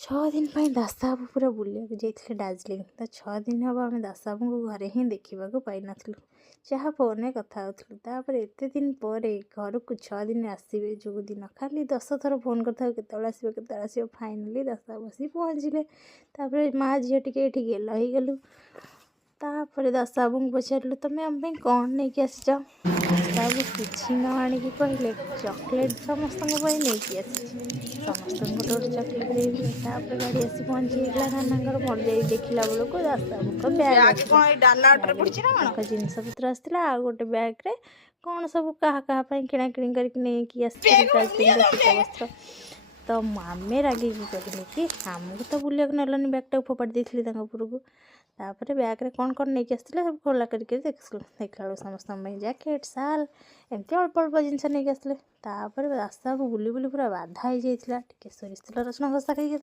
6 दिन ଦାସବାବୁ ପୁରା ବୁଲିବାକୁ ଯାଇଥିଲେ ଦାର୍ଜିଲିଂ। ତ 6 ଦିନ ହେବ ଆମେ ଦାସବାବୁଙ୍କୁ ଘରେ ହିଁ ଦେଖିବାକୁ ପାଇନଥିଲୁ, ଯାହା ଫୋନରେ କଥା ହେଉଥିଲୁ। ତାପରେ ଏତେ ଦିନ ପରେ ଘରକୁ 6 ଦିନ ଆସିବେ ଯୋଉ ଦିନ ଖାଲି 10 ଥର ଫୋନ୍ କରିଥାଉ କେତେବେଳେ ଆସିବ କେତେବେଳେ ଆସିବ। ଫାଇନାଲି ଦାସବାବୁ ଆସି ପହଞ୍ଚିଲେ। ତାପରେ ମାଆ ଝିଅ ଟିକେ ଏଠି ଗେଲ ହେଇଗଲୁ। ତାପରେ ଦାସବାବୁଙ୍କୁ ପଚାରିଲୁ ତମେ ଆମ ପାଇଁ କ'ଣ ନେଇକି ଆସିଛ? ଦାସବାବୁ କିଛି ନ ଆଣିକି କହିଲେ ଚକୋଲେଟ୍ ସମସ୍ତଙ୍କ ପାଇଁ ନେଇକି ଆସିଛି, ସମସ୍ତଙ୍କୁ ଗୋଟେ ଗୋଟେ ଚକୋଲେଟ୍ ଦେଇଥିଲେ। ତାପରେ ଗାଡ଼ି ଆସି ପହଞ୍ଚିଯାଇଥିଲା ନାନାଙ୍କର। ମୋର ଯାଇ ଦେଖିଲା ବେଳକୁ ଦାସବାବୁଙ୍କ ବ୍ୟାଗ୍ ଆସିଥିଲା। ବ୍ୟାଗ୍ରେ ତାଙ୍କ ଜିନିଷପତ୍ର ଆସିଥିଲା, ଆଉ ଗୋଟେ ବ୍ୟାଗ୍ରେ କ'ଣ ସବୁ କାହା କାହା ପାଇଁ କିଣାକିଣି କରିକି ନେଇକି ଆସିଥିଲେ ଦାର୍ଜିଲିଂର ଶୀତବସ୍ତ୍ର। ତ ଆମେ ରାଗିକି କହିଲେ କି ଆମକୁ ତ ବୁଲିବାକୁ ନେଲନି, ବ୍ୟାଗ୍ଟାକୁ ଫୋପାଡ଼ି ଦେଇଥିଲି ତାଙ୍କ ଉପରକୁ। ତାପରେ ବ୍ୟାଗ୍ରେ କ'ଣ କ'ଣ ନେଇକି ଆସିଥିଲେ ସବୁ ଖୋଲା କରିକି ଦେଖିଲା ବେଳକୁ ସମସ୍ତଙ୍କ ପାଇଁ ଜ୍ୟାକେଟ୍ ଶାଲ୍ ଏମିତି ଅଳ୍ପ ଅଳ୍ପ ଜିନିଷ ନେଇକି ଆସିଥିଲେ। ତାପରେ ଦାସବାବୁ ବୁଲି ବୁଲି ପୁରା ବାଧା ହେଇଯାଇଥିଲା, ଟିକେ ସୋରିଷ ତେଲ ରସୁଣ ଘଷା ଖାଇକି